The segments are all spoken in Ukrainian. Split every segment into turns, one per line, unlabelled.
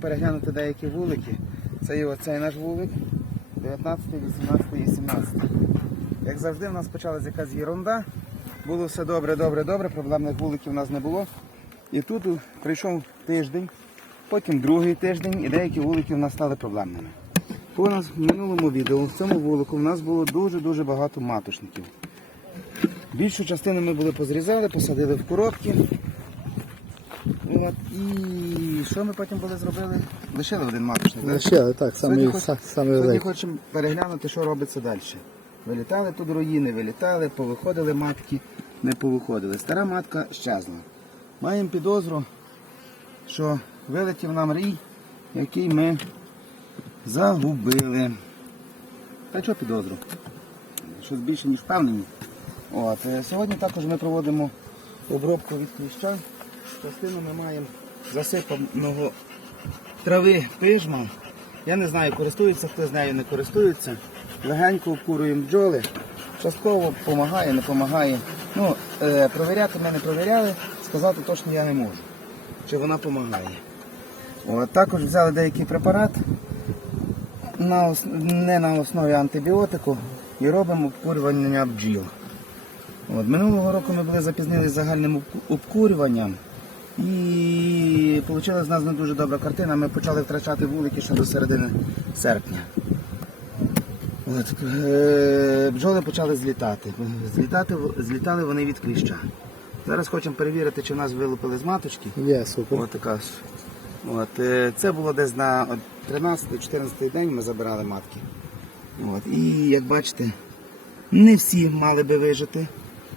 Переглянути деякі вулики. Це є оцей наш вулик. 19, 18 і 17. Як завжди, в нас почалась якась єрунда. Було все добре, добре, добре, проблемних вуликів у нас не було. І тут прийшов тиждень, потім другий тиждень, і деякі вулики в нас стали проблемними. У нас в минулому відео в цьому вулику в нас було дуже-дуже багато маточників. Більшу частину ми були позрізали, посадили в коробки. От, і що ми потім були зробили? Лишили один маточник. так?
Ще, так, саме,
хоч-
саме
сьогодні хочемо переглянути, що робиться далі. Вилітали тут руїни, вилітали, повиходили матки, не повиходили. Стара матка щезла. Маємо підозру, що вилетів нам рій, який ми загубили. Та що підозру? Щось більше, ніж впевнені. От, е, сьогодні також ми проводимо обробку від кліща. Частину ми маємо засипаного трави пижма. Я не знаю, користується хто з нею, не користується. Легенько обкурюємо бджоли. Частково допомагає, не допомагає. Ну, е, провіряти ми не провіряли, сказати точно я не можу, чи вона допомагає. От, також взяли деякий препарат на ос... не на основі антибіотику і робимо обкурювання бджіл. От, минулого року ми були запізнилися загальним обкурюванням. І вийшла з нас не дуже добра картина. Ми почали втрачати вулики ще до середини серпня. От, е, бджоли почали злітати. Злітати. Злітали вони від кліща. Зараз хочемо перевірити, чи в нас вилупили з маточки.
Є, супер.
От така ж. От, е, це було десь на 13-14 день ми забирали матки. От, і як бачите, не всі мали би вижити.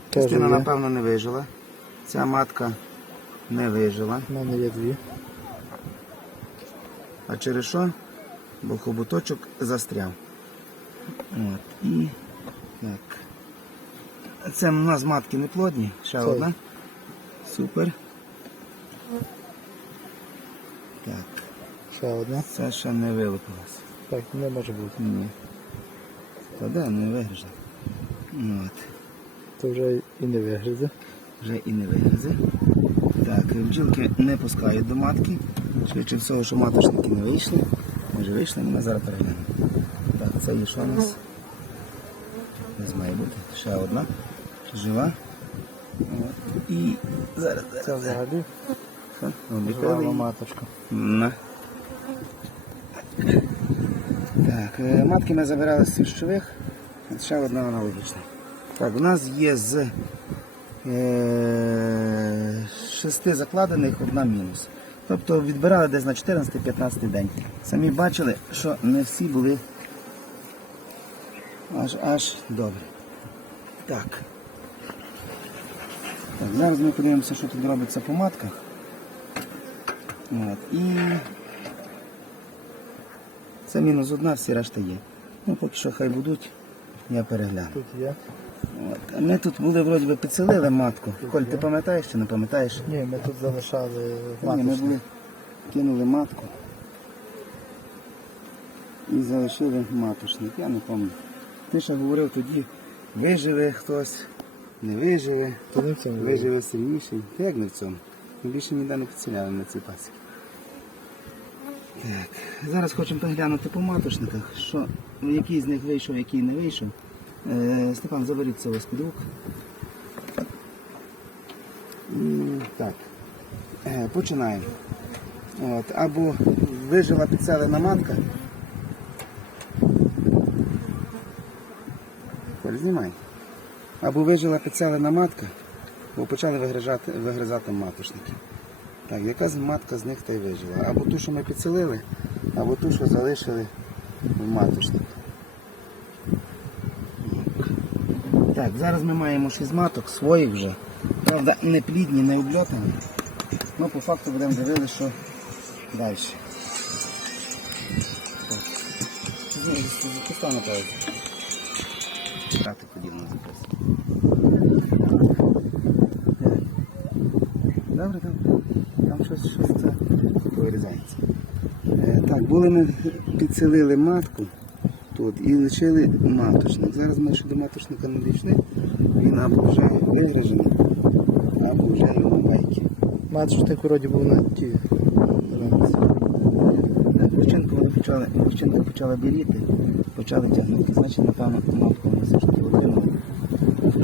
Частина, напевно, не вижила. Ця матка не вижила.
У мене є дві.
А через що? Бо хоботочок застряв. От, і так. Це у нас матки не плодні. Ще
Це-
одна. Супер. Так,
Ще одна.
це ще не вилупилось.
Так, не може бути.
Ні. Та де не вигріже. От.
То вже і не вигризе.
Вже і не вигризе. Так, бджілки не пускають до матки. Швидше всього, що маточники не вийшли. Може вийшли, ми зараз переглянемо. Так, це є що у нас? Десь має бути. Ще одна. Жива. От. І зараз.
Це взагалі
Що?
Жива маточка.
На. Так, е, матки ми забирали з сільщових. Ще одна аналогічна. Так, у нас є з шести закладених одна мінус. Тобто відбирали десь на 14-15 день. Самі бачили, що не всі були аж аж добре. Так. Так, зараз ми подивимося, що тут робиться по матках. От, і це мінус одна, всі решта є. Ну, поки що хай будуть, я перегляну.
Тут є.
От. Ми тут були, вроді би, підселили матку. Коль, ти пам'ятаєш чи не пам'ятаєш?
Ні, ми тут залишали
Ні, ми були, кинули матку і залишили маточник, я не пам'ятаю. Ти ще говорив тоді, виживе хтось, не виживе,
То не в цьому.
виживе сильніший. Та Як не в цьому? Ми більше ніде не підселяли на ці пасіки. Так, зараз хочемо поглянути по маточниках, що, який з них вийшов, який не вийшов. Е, Степан, заберіть це ось під рук. Так, Е, починаємо. От, або вижила підселена матка. Коль, знімай. Або вижила підселена матка, бо почали вигризати, вигризати маточники. Так, яка матка з них та й вижила? Або ту, що ми підселили, або ту, що залишили в маточник. Так, зараз ми маємо шість маток, своїх вже. Правда, не плідні, не обльотані. Ну, по факту будемо дивитися, що далі. Так. Запустав на паузу. Читати подібно запис. Добре, добре. Там щось, щось це вирізається. Е, так, були ми підселили матку тут і лишили маточник. Зараз ми ще до маточника не дійшли. Він або вже вигрижений, або вже його байки.
Маточник вроді був на ті.
почали, вощинка почала біліти, почали тягнути. Значить, напевно, матку вони все ж таки отримали,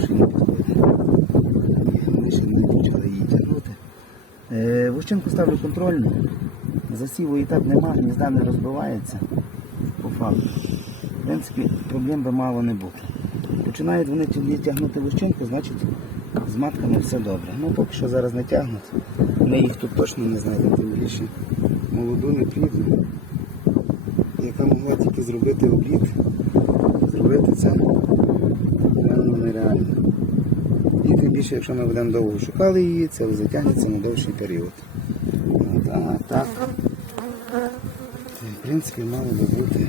що не підходить. Вони ще не почали її тягнути. Е, Вощинку ставлю контрольну. Засіву і так нема, гнізда не розбивається по факту. В принципі, проблем би мало не бути. Починають вони тоді тягнути вощинку, значить з матками все добре. Ну поки що зараз не тягнуть. Ми їх тут точно не знайдемо, тим більше молоду не плідну, яка могла тільки зробити обліт. Зробити це реально нереально. І тим більше, якщо ми будемо довго шукали її, це затягнеться на довший період. От, а так, в принципі, мало би бути.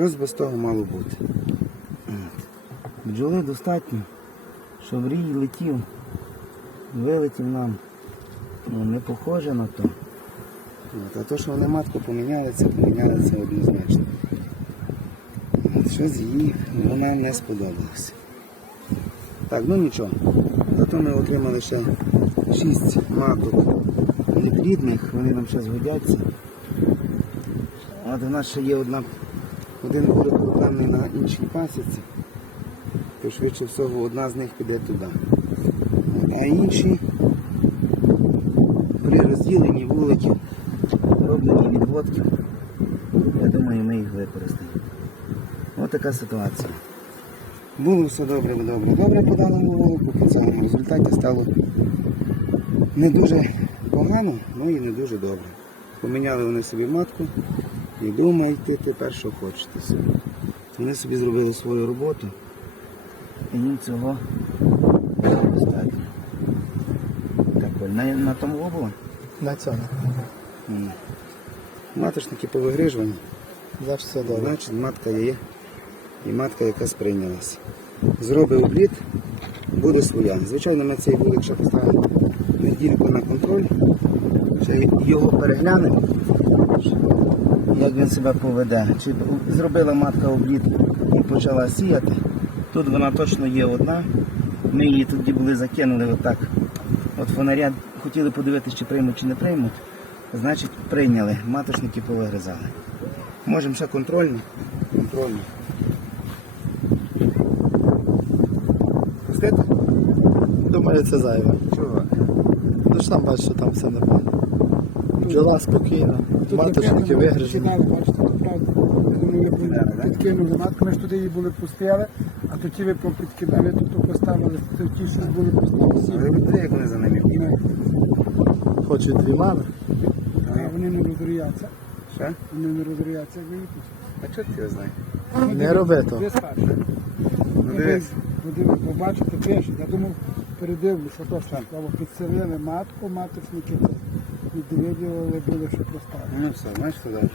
Щось без того мало бути. Бджоли достатньо, щоб рій летів, вилетів нам. Ну, не похоже на то. От. А то, що вони матку поміняли, це поміняли це однозначно. Щось їй вона не сподобалося. Так, ну нічого. Зато ми отримали ще 6 маток неплідних, вони нам ще згодяться. От у нас ще є одна, один буде проблемний на іншій пасіці, то швидше всього одна з них піде туди. А інші при розділенні вуликів, робленні відводків, я думаю, ми їх використаємо. Ось така ситуація. Було все добре, добре, добре по даному вулику, по цьому результаті стало не дуже погано, ну і не дуже добре. Поміняли вони собі матку і думайте тепер, що хочете собі. Вони собі зробили свою роботу і їм цього достатньо. Так, на, на тому обула?
На цьому.
Ні. Маточники повигрижувані,
Завжди все добре.
значить матка є і матка, яка сприйнялася. Зробив обліт, буде своя. Звичайно, ми цей вулик ще поставимо недільку на контроль, ще його переглянемо, як він себе поведе. Чи зробила матка обліт і почала сіяти. Тут вона точно є одна. Ми її тоді були закинули отак. От фонаря хотіли подивитися, чи приймуть, чи не приймуть. Значить, прийняли. Маточники повигризали. Можемо ще контрольно. Контрольно. Пустити?
Думаю, це зайве.
Чого?
Ну ж сам бачиш, що там все нормально. Бджола спокійна, маточники вигрижені.
Кидали, бачите, то правда. Підкинули матку, ми ж туди її були пустили, а то ті ви попідкидали, то то поставили, то ті, що були поставили.
Ви видите, як вони за ними б'ють?
Хочуть дві мами.
А вони не розрояться.
Що?
Вони не розрояться, як ви їх
А чого ти його знаєш?
Не роби то.
Ви старше.
Ну дивись.
Подивись, побачите, пишуть. Я думав, передивлю, що то ж або підселили матку, маточники, і довідували були, що проставили.
Ну все, знаєш, далі?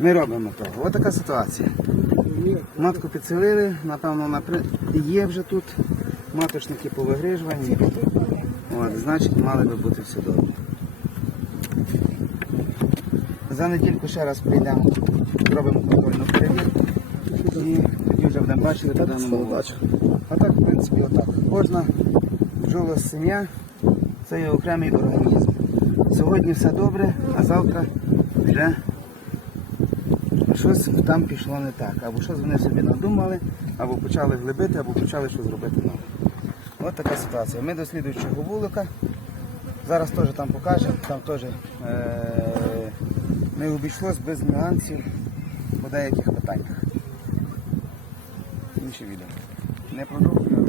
Ми робимо того. Ось така ситуація. Матку підселили, напевно, вона при- є вже тут. Маточники повигрижувані. От, значить, мали би бути все добре. За недільку ще раз прийдемо, зробимо контрольну перевірку. І тоді вже будемо бачити по даному. А так, в принципі, отак. Кожна бджола сім'я це є окремий організм. Сьогодні все добре, а завтра вже щось там пішло не так. Або щось вони собі надумали, або почали глибити, або почали щось робити нове. Ось така ситуація. Ми до слідуючого вулика. Зараз теж там покажемо, там теж е- не обійшлось без нюансів по деяких питаннях. Інші відео. Не продовжую.